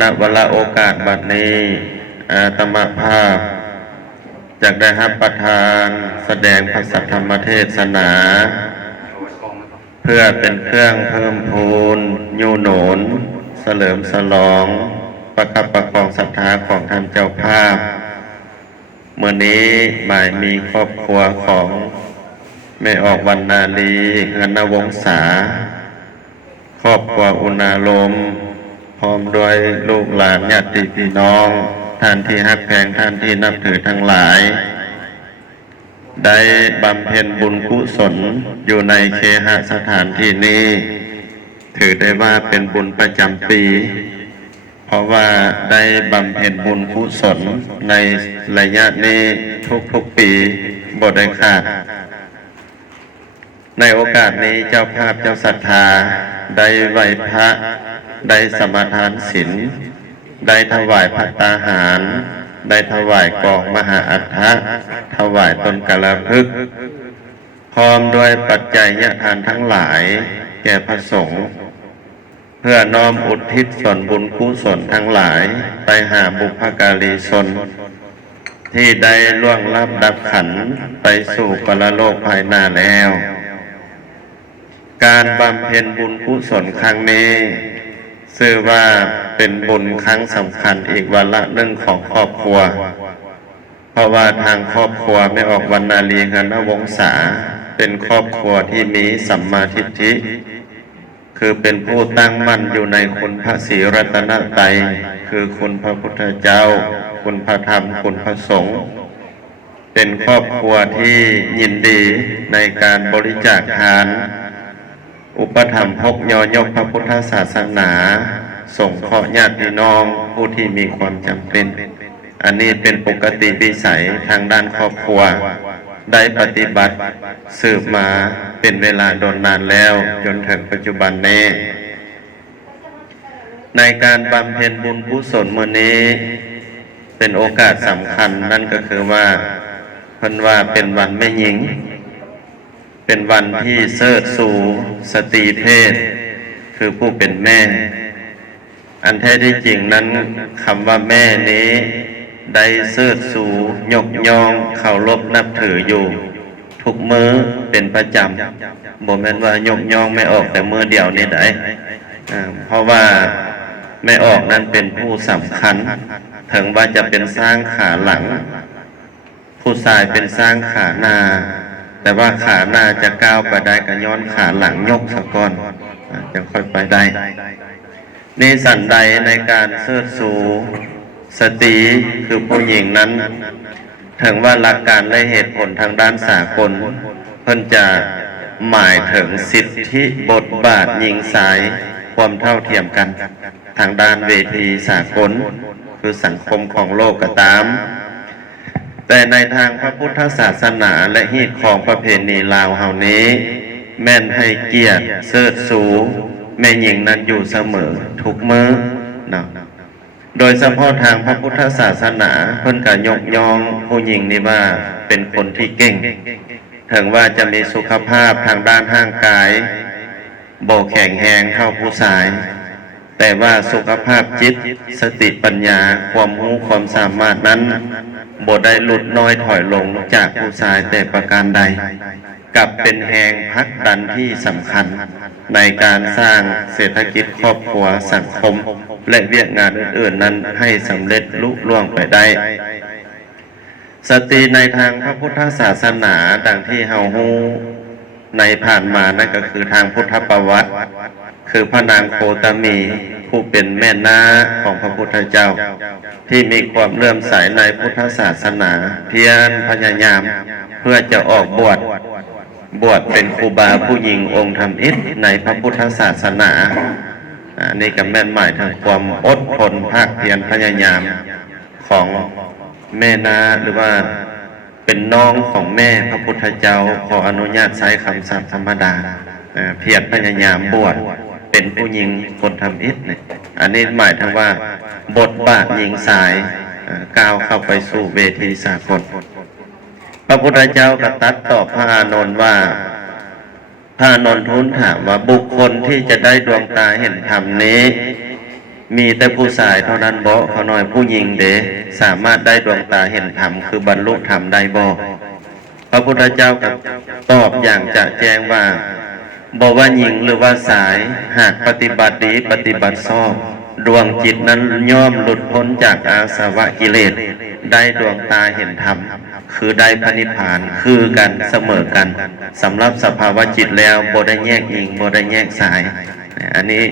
ณวลโอกาสบัดนี้อาตมาภาพจากได้รับประทานแสดงพระสัทธรรมเทศนา เพื่อเป็นเครื่องเพิ่มพูนยูหนุนเสริมฉลองประคับประคองศรัทธาของท่านเจ้าภาพเมื่อนี้บ่ายมีครอบครัวของแม่ออกวรรณาลีเงินนวงศาครอบครัวอุณาโลมพร้อมด้วยลูกหลานญาติพี่น้องท่านที่ฮักแพงท่านที่นับถือทั้งหลายได้บำเพ็ญบุญกุศลอยู่ในเคหสถานที่นี้ถือได้ว่าเป็นบุญประจำปีเพราะว่าได้บำเพ็ญบุญกุศลในระยะนี้ทุกปีบ่ได้ขาดในโอกาสนี้เจ้าภาพเจ้าศรัทธาได้ไหว้พระได้สมาทานศีลได้ถวายภัตตาหารได้ถวายกองมหาอัฏฐะถวายต้นกะลาพฤกษ์พร้อมด้วยปัจจัยทานทั้งหลายแก่พระสงฆ์เพื่อน้อมอุทิศส่วนบุญกุศลทั้งหลายไปหาบุพการีชนที่ได้ล่วงลับดับขันไปสู่ปรโลกภายหน้าแล้วการบำเพ็ญบุญกุศลครั้งนี้ชื่อว่าเป็นบุญครั้งสำคัญอีกวาระหนึ่งของครอบครัวเพราะว่าทางครอบครัวแม่ออกวรรณาลีเงินนวงศาเป็นครอบครัวที่มีสัมมาทิฏฐิคือเป็นผู้ตั้งมั่นอยู่ในคุณพระศรีรัตนตรัยคือคุณพระพุทธเจ้าคุณพระธรรมคุณพระสงฆ์เป็นครอบครัวที่ยินดีในการบริจาคทานอุปถัมภกยกพระพุทธศาสนาส่งเคราะห์ญาติพี่น้องผู้ที่มีความจำเป็นอันนี้เป็นปกติวิสัยทางด้านครอบครัวได้ปฏิบัติสืบมาเป็นเวลาโดนนานแล้วจนถึงปัจจุบันนี้ในการบำเพ็ญบุญกุศลมื้อนี้เป็นโอกาสสำคัญนั่นก็คือว่าเพิ่นว่าเป็นวันแม่หญิงเป็นวันที่เสิร์ชสู่สตรีเพศคือผู้เป็นแม่อันแท้ที่จริงนั้นคำว่าแม่นี้ได้เสิร์ชสู่ยกย่องเคารพนับถืออยู่ทุกมื้อเป็นประจำบ่แม่นว่ายกย่องไม่ออกแต่มื้อเดียวนี้ได้เพราะว่าไม่ออกนั้นเป็นผู้สำคัญถึงว่าจะเป็นสร้างขาหลังผู้ชายเป็นสร้างขาหน้าแต่ว่าขาหน้าจะก้าวไปได้ก็ย้อนขาหลังยกสะก่อนจะค่อยไปได้นี่สันใดในการเสิร์ชสู่สตรีคือผู้หญิงนั้นถึงว่าหลักการและเหตุผลทางด้านสากลเพิ่นจะหมายถึงสิทธิบทบาทหญิงชายความเท่าเทียมกันทางด้านเวทีสากลคือสังคมของโลกก็ตามแต่ในทางพระพุทธศาสนาและฮีตของประเพณีลาวเฮานี้แม่นให้เกียรติเสิร์ชสู่แม่หญิงนั้นอยู่เสมอทุกมื้อนะโดยเฉพาะทางพระพุทธศาสนาเพิ่นก็ยกย่องผู้หญิงนี่ว่าเป็นคนที่เก่งถึงว่าจะมีสุขภาพทางด้านร่างกายบ่แข็งแรงเท่าผู้ชายแต่ว่าสุขภาพจิตสติปัญญาความรู้ความสามารถนั้นบ่ได้หลุดน้อยถอยลงจากผู้ชายแต่ประการใดกลับเป็นแรงผลักดันที่สำคัญในการสร้างเศรษฐกิจครอบครัวสังคมและเวียกงานอื่นๆนั้นให้สำเร็จลุล่วงไปได้สตรีในทางพระพุทธศาสนาดังที่เฮาฮู้ในผ่านมานั่นก็คือทางพุทธประวัติคือพระนางโคตมีผู้เป็นแม่น้าของพระพุทธเจ้าที่มีความเลื่อมใสในพุทธศาสนาเพียรพยายามเพื่อจะออกบวชเป็นครูบาผู้หญิงองค์ธรรมอิฐในพระพุทธศาสนานี่ก็แม่นหมายถึงความอดทนภาคเพียรพยายามของแม่น้าหรือว่าเป็นน้องของแม่พระพุทธเจ้าขออนุญาตใช้คำศัพท์ธรรมดาเพียรพยายามบวชเป็นผู้หญิงคนทำอิฐเนี่ยอันนี้หมายถึงว่าบทบาทหญิงสายก้าวเข้าไปสู่เวทีสากลพระพุทธเจ้าก็ตรัสตอบพระอานนท์ว่าพระอานนท์ทูลถามว่าบุคคลที่จะได้ดวงตาเห็นธรรมนี้ มีแต่ผู้ชายเท่านั้นบ่เขาน้อยผู้หญิงเด้สามารถได้ดวงตาเห็นธรรมคือบรรลุธรรมได้บ่พระพุทธเจ้าก็ตอบอย่างจะแจ้งว่าบ่ว่าหญิงหรือว่าชายหากปฏิบัติดีปฏิบัติชอบดวงจิตนั้นย่อมหลุดพ้นจากอาสวะกิเลสได้ดวงตาเห็นธรรมคือได้พระนิพพานคือกันเสมอกันสำหรับสภาวะจิตแล้วบ่ได้แยกหญิงบ่ได้แยกชายอันนี้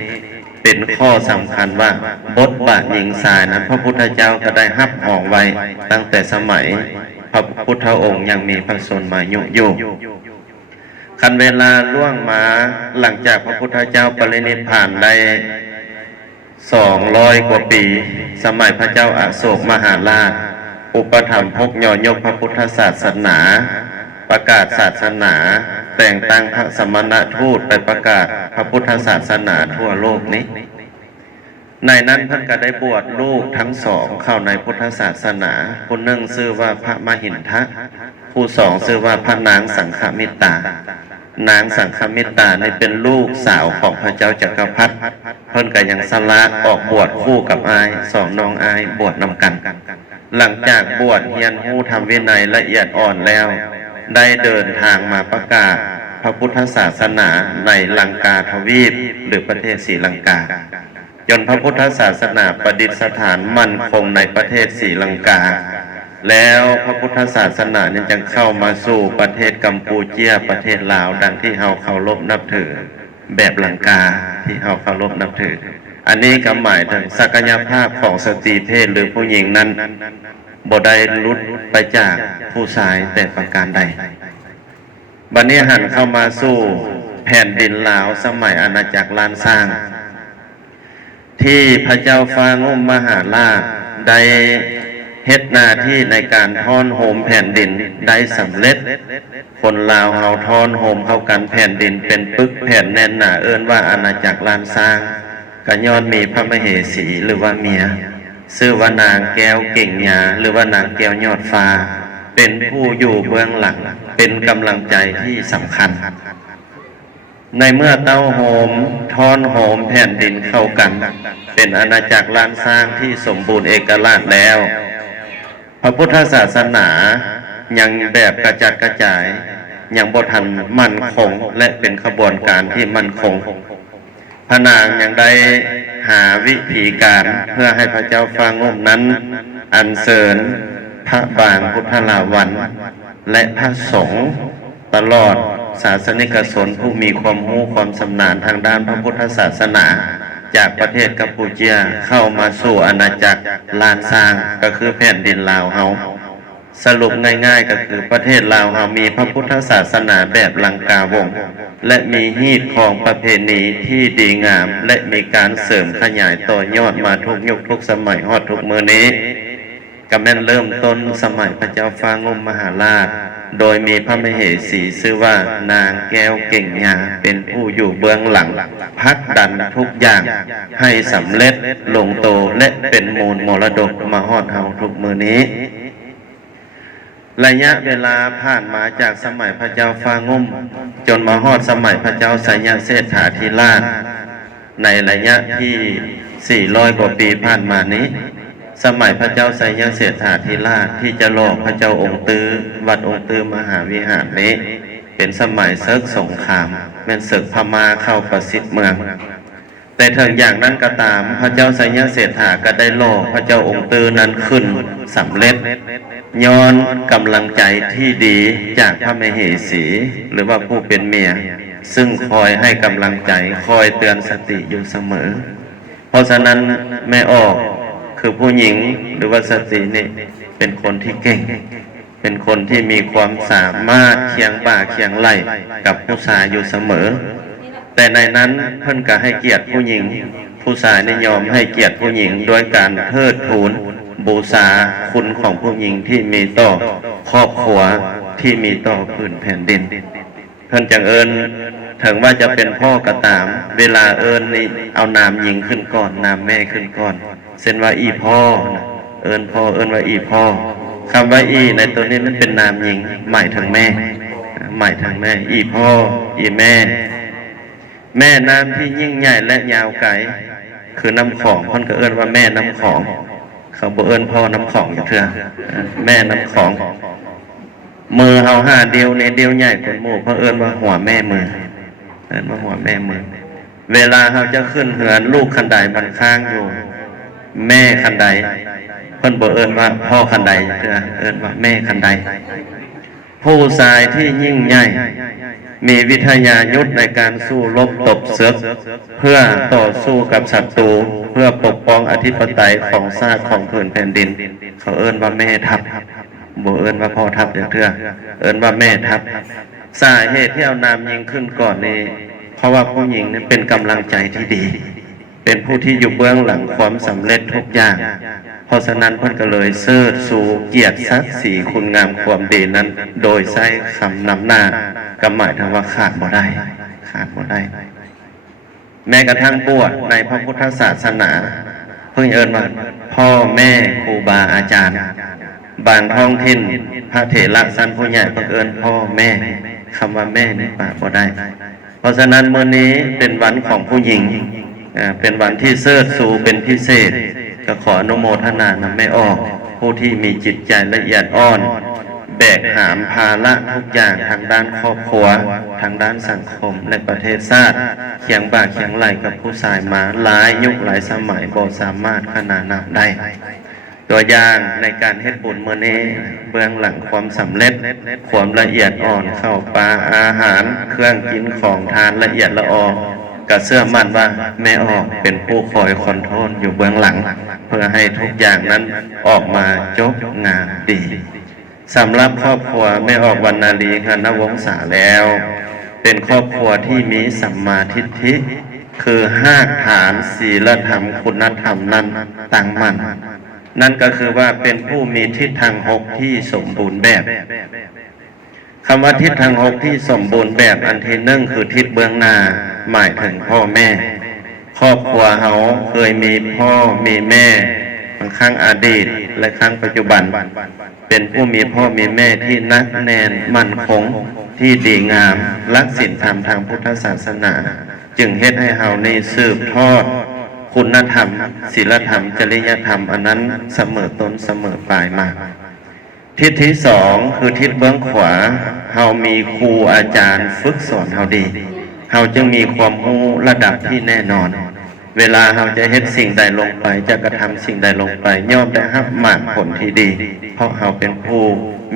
เป็นข้อสำคัญว่าบทบาทหญิงชายนั้นพระพุทธเจ้าก็ได้รับออกไว้ตั้งแต่สมัยพระพุทธองค์ยังมีพระชนมายุอยู่คันเวลาล่วงมาหลังจากพระพุทธเจ้าปรินิพพานได้200 กว่าปีสมัยพระเจ้าอโศกมหาราชอุปถัมภกย่อยกพระพุทธศาสนาประกาศศาสนาแต่งตั้งพระสมณทูตไปประกาศพระพุทธศาสนาทั่วโลกนี้ในนั้นท่านก็ได้บวชลูกทั้งสองเข้าในพุทธศาสนาผู้หนึ่งชื่อว่าพระมหินทะผู้สองชื่อว่าพระนางสังฆมิตานางสังฆมิตาในเป็นลูกสาวของพระเจ้าจักรพรรดิเพิ่นก็ยังสละออกบวชคู่กับอายสองน้องอายบวชนำกันหลังจากบวชเรียนรู้ธรรมวินัยละเอียดอ่อนแล้วได้เดินทางมาประกาศพระพุทธศาสนาในลังกาทวีปหรือประเทศศรีลังกาจนพระพุทธศาสนาประดิษฐานมั่นคงในประเทศศรีลังกาแล้วพระพุทธศาสนาเนี่ยจึงเข้ามาสู่ประเทศกัมพูเชียประเทศลาวดังที่เฮาเคารพนับถือแบบลังกาที่เฮาเคารพนับถืออันนี้ก็หมายถึงศักยภาพของสตรีเพศหรือผู้หญิงนั้นบ่ได้หลุดไปจากผู้ชายแต่ประการใดบัดนี้หันเข้ามาสู่แผ่นดินลาวสมัยอาณาจักรล้านสร้างที่พระเจ้าฟ้างุ่มมหาราชได้เฮ็ดหน้าที่ในการทอนโหมแผ่นดินได้สำเร็จคนลาวเฮาทอนโหมเข้ากันแผ่นดินเป็นปึกแผ่นแน่นหนาเอิ้นว่าอาณาจักรล้านสร้างก็ย้อนมีพระมเหสีหรือว่าเมียชื่อว่านางแก้วเก่งหยาหรือว่านางแก้วยอดฟ้าเป็นผู้อยู่เบื้องหลังเป็นกำลังใจที่สำคัญในเมื่อเต้าโหมทอนโหมแผ่นดินเข้ากันเป็นอาณาจักรล้านสร้างที่สมบูรณ์เอกราชแล้วพระพุทธศาสนายังแบบกระจัดกระจายยังบ่ทันมั่นคงและเป็นขบวนการที่มั่นคงพระนางยังได้หาวิธีการเพื่อให้พระเจ้าฟ้างุ่มนั้นอัญเชิญพระบางพุทธลาวันและพระสงฆ์ตลอดศาสนิกชนผู้มีความรู้ความชำนาญทางด้านพระพุทธศาสนาจากประเทศกัมพูชาเข้ามาสู่อาณาจักรล้านสร้างก็คือแผ่นดินลาวเฮาสรุปง่ายๆก็คือประเทศลาวเฮามีพระพุทธศาสนาแบบลังกาวงศ์และมีฮีตของประเพณีที่ดีงามและมีการเสริมขยายต่อยอดมาทุกยุคทุกสมัยฮอดทุกมื้อนี้ก็แม่นเริ่มต้นสมัยพระเจ้าฟ้างุ่มมหาราชโดยมีพระมเหสีชื่อว่านางแก้วเก่งหยาเป็นผู้อยู่เบื้องหลังผลักดันทุกอย่างให้สำเร็จลงโตและเป็นมูลมรดกมาฮอดเฮาทุกมื้อนี้ระยะเวลาผ่านมาจากสมัยพระเจ้าฟ้างุ่มจนมาฮอดสมัยพระเจ้าไสยเศรษฐาธิราชในระยะที่400 กว่าปีผ่านมานี้สมัยพระเจ้าไสยเศรษฐาธิราชที่จะหลอกพระเจ้าองค์ตื้อวัดองค์ตื้อมหาวิหารนี้เป็นสมัยเซิกสงครามแม่นศึกพม่าเข้าประสิทธิ์เมืองแต่ถึงอย่างนั้นก็ตามพระเจ้าไสยเศรษฐาก็ได้หลอกพระเจ้าองค์ตื้อนั้นขึ้นสำเร็จย้อนกำลังใจที่ดีจากพระมเหสีหรือว่าผู้เป็นเมียซึ่งคอยให้กำลังใจคอยเตือนสติอยู่เสมอเพราะฉะนั้นแม่ออกคือผู้หญิงหรือว่าสตรีนี่เป็นคนที่เก่งเป็นคนที่มีความสามารถเคียงบ่าเคียงไหล่กับผู้ชายอยู่เสมอแต่ในนั้นเพิ่นก็ให้เกียรติผู้หญิงผู้ชายนิยมให้เกียรติผู้หญิงด้วยการเทิดทูนบูชาคุณของผู้หญิงที่มีต่อครอบครัวที่มีต่อพื้นแผ่นดินเพิ่นจังเอิญถึงว่าจะเป็นพ่อก็ตามเวลาเอิญนี่เอานามหญิงขึ้นก่อนนามแม่ขึ้นก่อนเช่นว่าอีพ่อเอิญพ่อเอิญว่าอีพ่อคำว่าอีในตัวนี้มันเป็นนามหญิงหมายถึงแม่หมายถึงแม่อีพ่ออีแม่แม่นามที่ยิ่งใหญ่และยาวไกล คือน้ำของเพิ่นก็เอิ้นว่าแม่น้ำของเขาบ่เอิ้นพ่อน้ำของอยู่เทื่อแม่น้ำของมือเฮาห้าเดียวในเดียวใหญ่กว่าหมู่เพิ่นเอิ้นว่าหัวแม่มือเอิ้นว่าหัวแม่มือเวลาเฮาจะขึ้นเหือนลูกคันใดมันค้างอยู่แม่คันใดเพิ่นบ่เอิ้นว่าพ่อคันใดเทื่อเอิ้นว่าแม่คันใดผู้ชายที่ยิ่งใหญ่มีวิทยายุทธในการสู้รบตบศึกเพื่อต่อสู้กับศัตรูเพื่อปกป้องอธิปไตยของชาติของผืนแผ่นดินเขาเอิ้นว่าแม่ทัพบ่เอิ้นว่าพ่อทัพอย่างเทื่อเอิ้นว่าแม่ทัพสาเหตุที่เอานามยิงขึ้นก่อนนี้เพราะว่าผู้หญิงนั้นเป็นกำลังใจที่ดีเป็นผู้ที่อยู่เบื้องหลังความสำเร็จทุกอย่างเพราะฉะนั้นเพิ่นก็เลยเสิร์ชสู่เกียรติศักดิ์ศรีคุณงามความดีนั้นโดยใช้คำนำหน้าก็หมายถึงว่าขาดบ่ได้แม้กระทั่งบวชในพระพุทธศาสนาเพิ่งเอิ้นว่าพ่อแม่ครูบาอาจารย์บางท้องถิ่นพระเถระชั้นผู้ใหญ่เพิ่งเอิ้นพ่อแม่คำว่าแม่นี่ปากบ่ได้เพราะฉะนั้นมื้อนี้เป็นวันของผู้หญิงเป็นวันที่เสิร์ชสู่เป็นพิเศษก็ขออนุโมทนานำไม่ออกผู้ที่มีจิตใจละเอียดอ่อนแบกหามภาระทุกอย่างทางด้านครอบครัวทางด้านสังคมและประเทศชาติเคียงบ่าเคียงไหลกับผู้ชายมาหลายยุคหลายสมัยบ่สามารถขนาดนับได้ตัวอย่างในการเฮ็ดบุญมื้อนี้เบื้องหลังความสำเร็จความละเอียดอ่อนเข้าปลาอาหารเครื่องกินของทานละเอียดละออก็เชื่อมั่นว่าแม่ออกเป็นผู้คอยคอนโทรลอยู่เบื้องหลังเพื่อให้ทุกอย่างนั้นออกมาจบงามดีสำหรับครอบครัวแม่ออกวรรณาลีคณวงศาแล้วเป็นครอบครัวที่มีสัมมาทิฏฐิคือห้าฐานศีลธรรมคุณธรรมนั้นตั้งมั่นนั่นก็คือว่าเป็นผู้มีทิศทางหกที่สมบูรณ์แบบคำว่าทิศทางหกที่สมบูรณ์แบบอันที่หนึ่งคือทิศเบื้องหน้าหมายถึงพ่อแม่ครอบครัวเขาเคยมีพ่อมีแม่บางครั้งอดีตและครั้งปัจจุบันเป็นผู้มีพ่อมีแม่ที่นักแน่นมั่นคงที่ดีงามรักศีลธรรมทางพุทธศาสนาจึงเฮ็ดให้เฮานี่สืบทอดคุณธรรมศีลธรรมจริยธรรมอันนั้นเสมอต้นเสมอปลายมาทิศที่สองคือทิศเบื้องขวาเฮามีครูอาจารย์ฝึกสอนเฮาดีเฮาจึงมีความรู้ระดับที่แน่นอนเวลาเฮาจะเฮ็ดสิ่งใดลงไปจะกระทำสิ่งใดลงไปย่อมได้รับมรรคผลที่ดีเพราะเฮาเป็นผู้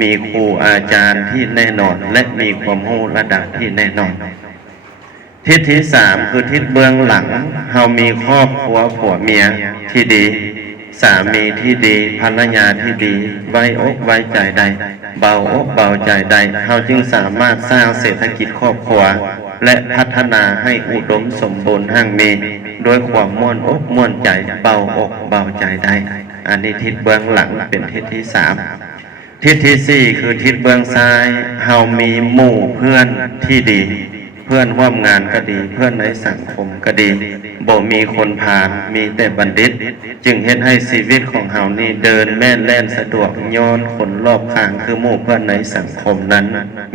มีครูอาจารย์ที่แน่นอนและมีความรู้ระดับที่แน่นอนทิศที่สามคือทิศเบื้องหลังเฮามีครอบครัวผัวเมียที่ดีสามีที่ดีภรรยาที่ดีไว้อกไว้ใจใดเบาอกเบาใจใดเฮาจึงสามารถสร้างเศรษฐกิจครอบครัวและพัฒนาให้อุดมสมบูรณ์หั่งมีโดยความม่วนอกม่วนใจเบาอกเบาใจได้อันนี้ทิศเบื้องหลังเป็นทิศที่สามทิศที่สี่คือทิศเบื้องซ้ายเฮามีหมู่เพื่อนที่ดีเพื่อนร่วมงานก็ดีเพื่อนในสังคมก็ดีบ่มีคนพาลมีแต่บัณฑิตจึงเฮ็ดให้ชีวิตของเฮานี่เดินแม่นแล่นสะดวกย้อนคนรอบข้างคือหมู่เพื่อนในสังคมนั้น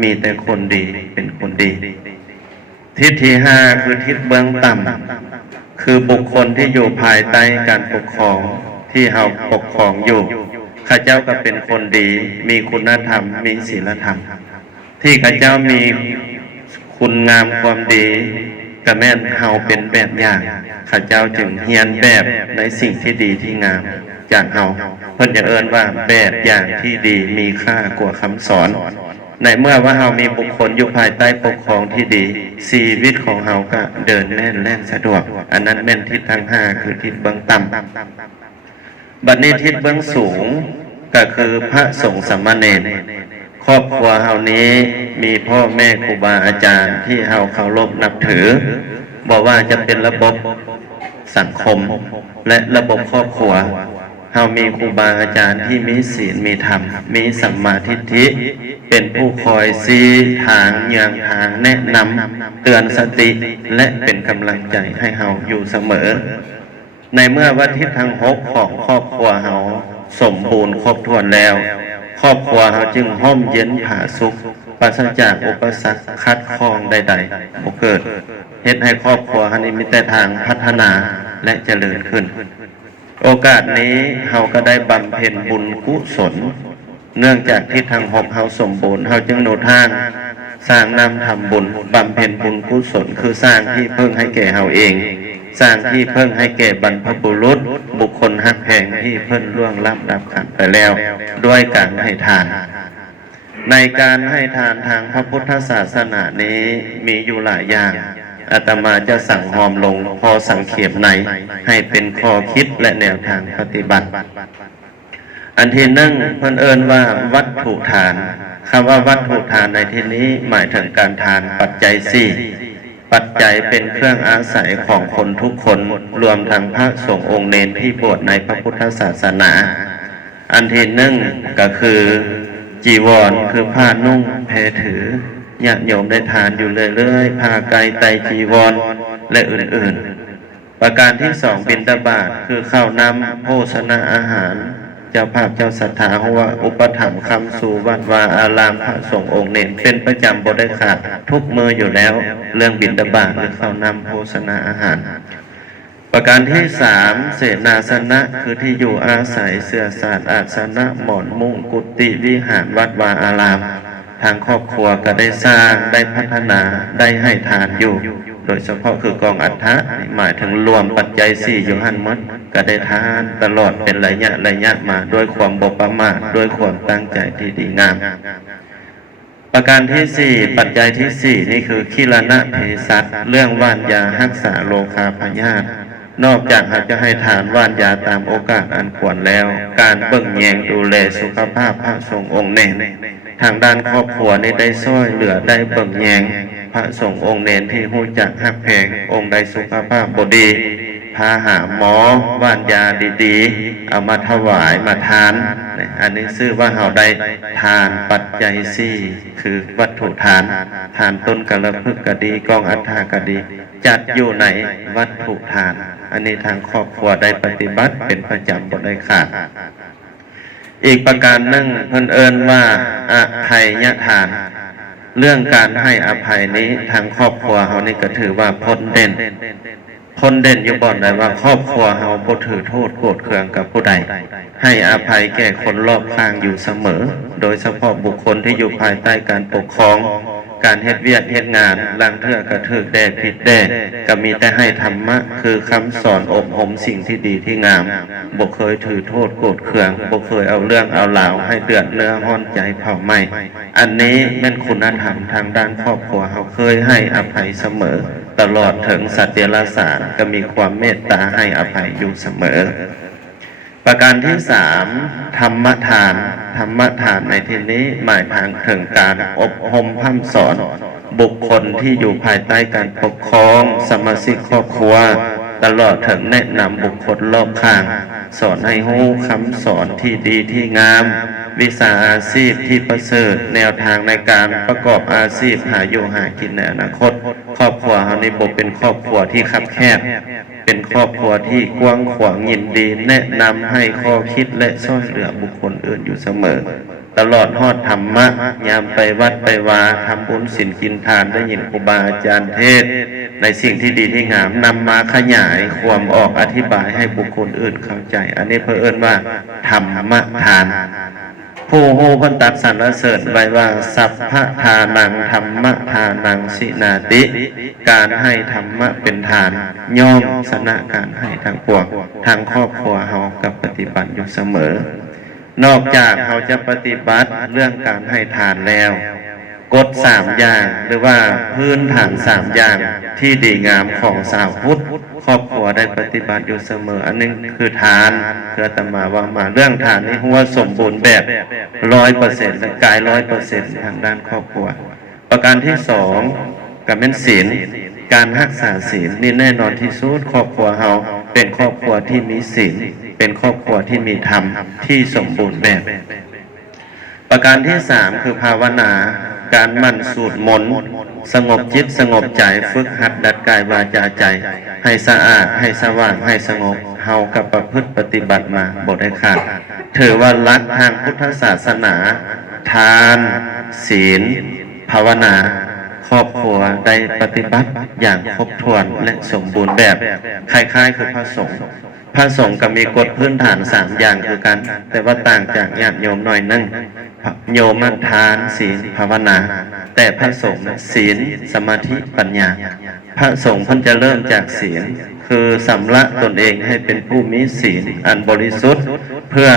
มีแต่คนดีเป็นคนดีทิศที่ห้าคือทิศเบื้องต่ำคือบุคคลที่อยู่ภายใต้การปกครองที่เฮาปกครองอยู่ข้าเจ้าก็เป็นคนดีมีคุณธรรมมีศีลธรรมที่ข้าเจ้ามีคุณงามความดีก็แม่นเฮาเป็นแบบอย่างข้าเจ้าจึงเฮียนแบบในสิ่งที่ดีที่งามจากเฮาเพิ่นจะเอิ้นว่าแบบอย่างที่ดีมีค่ากว่าคำสอนในเมื่อว่าเฮามีบุคคลอยู่ภายใต้ปกครองที่ดีชีวิตของเฮาก็เดินแน่นแล่นสะดวกอันนั้นแม่นทิศทั้งห้าคือทิศเบื้องต่ำบัดนี้ทิศเบื้องสูงก็คือพระสงฆ์สามเณรครอบครัวเฮานี้มีพ่อแม่ครูบาอาจารย์ที่เฮาเคารพนับถือบอกว่าจะเป็นระบบสังคมและระบบครอบครัวเฮามีครูบาอาจารย์ที่มีศีลมีธรรมมีสัมมาทิฏฐิเป็นผู้คอยชี้ทางอย่างทางแนะนำเตือนสติและเป็นกำลังใจให้เฮาอยู่เสมอในเมื่อว่าทิศทางหกของครอบครัวเฮาสมบูรณ์ครบถ้วนแล้วครอบครัวเฮาจึงห่มเย็นผาสุขปราศจากอุปสรรคคัดข้องใดๆบ่เกิดเฮ็ดให้ครอบครัวเฮานี้มีแต่ทางพัฒนา และเจริญขึ้นโอกาสนี้เฮาก็ได้บำเพ็ญบุญกุศลเนื่องจากที่ทางหกเฮาสมบูรณ์เฮาจึงโนทางสร้างนำทำบุญบำเพ็ญบุญกุศลคือสร้างที่พึ่งให้แก่เฮาเองสร้างที่พึ่งให้แก่บรรพบุรุษบุคคลฮักแพงที่เพิ่นล่วงลับดับขันไปแล้วด้วยการให้ทานในการให้ทานทางพระพุทธศาสนานี้มีอยู่หลายอย่างอาตมาจะสั่งหอมลงพอสังเขปในให้เป็นข้อคิดและแนวทางปฏิบัติอันที่หนึ่งเพิ่นเอิ้นว่าวัตถุทานคำว่าวัตถุทานในที่นี้หมายถึงการทานปัจจัยสี่ปัจจัยเป็นเครื่องอาศัยของคนทุกคนรวมทั้งพระสงฆ์องค์เนรที่บวชในพระพุทธศาสนาอันที่หนึ่งก็คือจีวรคือผ้านุ่งแพถือญาติโยมได้ทานอยู่เรื่อยๆผ้าไกรไตรจีวรและอื่นๆประการที่สองบิณฑบาตคือข้าวน้ำโภชนะอาหารเจ้าภาพเจ้าศรัทธาหัวอุปถัมภ์คำสู่วัดวาอารามพระสงฆ์องค์เน้นเป็นประจำบ่ได้ขาดทุกมืออยู่แล้วเรื่องบิณฑบาตหรือข้าวน้ำโภชนะอาหารประการที่สามเสนาสนะคือที่อยู่อาศัยเสื่อศาสตร์อาสนะหมอนมุ้งกุฏิวิหารวัดวาอารามทางครอบครัวก็ได้สร้างได้พัฒนาได้ให้ทานอยู่โดยเฉพาะคือกองอัฐะหมายถึงรวมปัจจัยสี่อยู่หันหมดก็ได้ทานตลอดเป็นระยะมาด้วยความบ่ประมาทด้วยความตั้งใจที่ดีงามประการที่สี่ปัจจัยที่สี่นี่คือคิรณะเภสัชเรื่องว่านยารักษาโรคาพยาธินอกจากหากจะให้ทานว่านยาตามโอกาสอันควรแล้วการเบิ่งแยงดูแลสุขภาพพระสงฆ์องค์เนรทางด้านครอบครัวนี่ได้ช่วยเหลือได้เบิ่งแยงพระสงฆ์องค์เนรที่หู้จักฮักแพงองค์ใดสุขภาพบ่ดีพาหาหมอว่านยาดีๆเอามาถวายมาทานอันนี้ชื่อว่าเฮาได้ทานปัจจัยสี่คือวัตถุทานทานต้นกระพึกก็ดีกองอัฐาก็ดีจัดอยู่ในวัตถุทานอันนี้ทางครอบครัวได้ปฏิบัติเป็นประจำบ่ได้ขาดอีกประการหนึ่งเพิ่นเอิ้นว่าอภัยทานเรื่องการให้อภัยนี้ทางครอบครัวเฮานี่ก็ถือว่าพ้นเด่นอยู่บ่อนใดว่าครอบครัวเฮาบ่ถือโทษโกรธเคืองกับผู้ใดให้อภัยแก่คนรอบข้างอยู่เสมอโดยเฉพาะบุคคลที่อยู่ภายใต้การปกครองการเฮ็ดเวียกเฮ็ดงานลางเทื่อกระถึกแดดผิดแดดก็มีแต่ให้ธรรมะคือคำสอนอบรมสิ่งที่ดีที่งามบ่เคยถือโทษโกรธเคืองบ่เคยเอาเรื่องเอาราวให้เดือดเนื้อร้อนใจเผาไหม้อันนี้แม่นคุณธรรมทางด้านครอบครัวเฮาเคยให้อภัยเสมอตลอดถึงสัตว์เดรัจฉานก็มีความเมตตาให้อภัยอยู่เสมอประการที่สามธรรมทานในที่นี้หมายถึงการอบรมพร่ำสอนบุคคลที่อยู่ภายใต้การปกครองสมาชิกครอบครัวตลอดถึงแนะนำบุคคลรอบข้างสอนให้รู้คำสอนที่ดีที่งามวิชาอาชีพที่ประเสริฐแนวทางในการประกอบอาชีพหาอยู่หากินในอนาคตครอบครัวเฮานี่บ่เป็นครอบครัวที่คับแคบเป็นครอบครัวที่กว้างขวางยินดีแนะนำให้ข้อคิดและช่วยเหลือบุคคลอื่นอยู่เสมอตลอดฮอดธรรมะยามไปวัดไปวาทำบุญศีลกินทานได้ยินครูบาอาจารย์เทศในสิ่งที่ดีที่งามนำมาขยายความออกอธิบายให้บุคคลอื่นเข้าใจอันนี้เพิ่นเอิ้นว่าธรรมทานผู้ฮู้เพิ่นตัดสรรเสริญไว้ว่าสัพพะทานังธรรมทานังสินาติการให้ธรรมะเป็นทานย่อมชนะการให้ทางปวงทางครอบครัวเฮากับปฏิบัติอยู่เสมอนอกจากเขาจะปฏิบัติเรื่องการให้ทานแล้วกฎสามอย่างหรือว่าพื้นฐานสามอย่างที่ดีงามของชาวพุทธครอบครัวได้ปฏิบัติอยู่เสมออันนึงคือทานคืออาตมาว่ามาเรื่องทานนี่ว่าสมบูรณ์แบบ 100% และกาย 100% ทางด้านครอบครัวประการที่สองก็เป็นศีลการรักษาศีลนี่แน่นอนที่สุดครอบครัวเฮาเป็นครอบครัวที่มีศีลเป็นครอบครัวที่มีธรรมที่สมบูรณ์แบบประการที่สามคือภาวนาการหมั่นสวดมนต์สงบจิตสงบใจฝึกหัดดัดกายวาจาใจให้สะอาดให้สว่างให้สงบเฮากับประพฤติปฏิบัติมาบ่ได้ขาดถือว่าลักทางพุทธศาสนาทานศีลภาวนา ครอบครัวได้ปฏิบัติอย่างครบถ้วนและสมบูรณ์แบบคล้ายๆคือพระสงฆ์พระสงฆ์ก็มีกฎพื้นฐาน3อย่างคือกันแต่ว่าต่างจากญาติโยมหน่อยนึงโยมทานศีลภาวนาแต่พระสงฆ์ศีลสมาธิปัญญาพระสงฆ์เพิ่นจะเริ่มจากศีลคือสำละตนเองให้เป็นผู้มีศีลอันบริสุทธิ์เพื่อ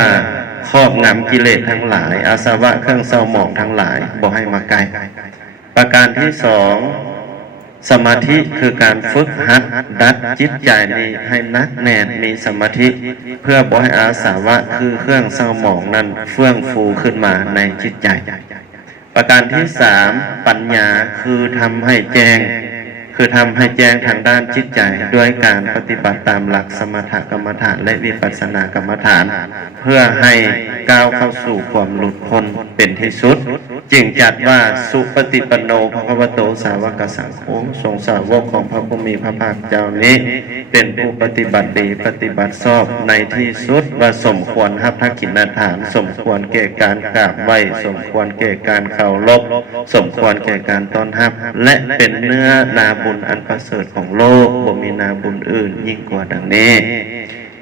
ครอบงำกิเลสทั้งหลายอาสวะเครื่องเศร้าหมองทั้งหลายบ่ให้มาใกล้ประการที่สองสมาธิคือการฝึกหัดดัดจิตใจนี้ให้นักแน่นมีสมาธิเพื่อบ่ให้อาสวะคือเครื่องเศร้าหมองนั้นเฟื่องฟูขึ้นมาในจิตใจประการที่สามปัญญาคือทำให้แจ้งทางด้านจิตใจด้วยการปฏิบัติตามหลักสมถกรรมฐานและวิปัสสนากรรมฐานเพื่อให้ก้าวเข้าสู่ความหลุดพ้นเป็นที่สุดจึงจัดว่าสุปฏิปันโนภควโตสาวกสังโฆทรงสาวกของพระผู้มีพระภาคเจ้านี้เป็นผู้ปฏิบัติดีปฏิบัติชอบในที่สุดว่าสมควรหัตถกินฐานสมควรแก่การกราบไหว้สมควรแก่การเคารพสมควรแก่การต้อนรับและเป็นเนื้อนาบุญอันประเสริฐของโลกบ่มีนาบุญอื่นยิ่งกว่าดังนี้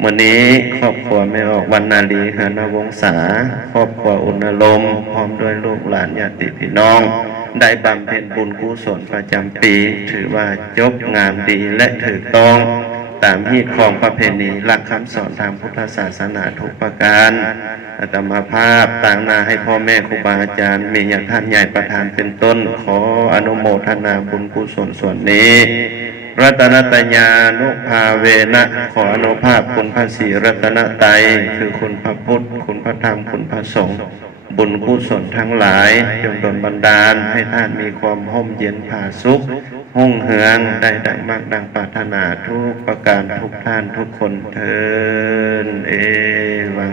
วันนี้ครอบครัวแม่ออกวรรณาลีหานวงศาครอบครัวอุณลมพร้อมด้วยลูกหลานญาติพี่น้องได้บำเพ็ญบุญกุศลประจำปีถือว่าจบงามดีและถูกต้องตามฮีตของประเพณีหลักคำสอนทางพุทธศาสนาทุกประการอาตมาภาพต่างนาให้พ่อแม่ครูบาอาจารย์มีอย่างท่านใหญ่ประธานเป็นต้นขออนุโมทนาบุญกุศลส่วนนี้รัตนตญานุภาเวนะขออนุภาพคุณพระศรีรัตนตรัยคือคุณพระพุทธคุณพระธรรมคุณพระสงฆ์บุญกุศลทั้งหลายจงดลบันดาลให้ท่านมีความร่มเย็นผาสุขหุ่งเหืองได้ดังมากดังปรารถนาทุกประการทุกท่านทุกคนเทินเอวัง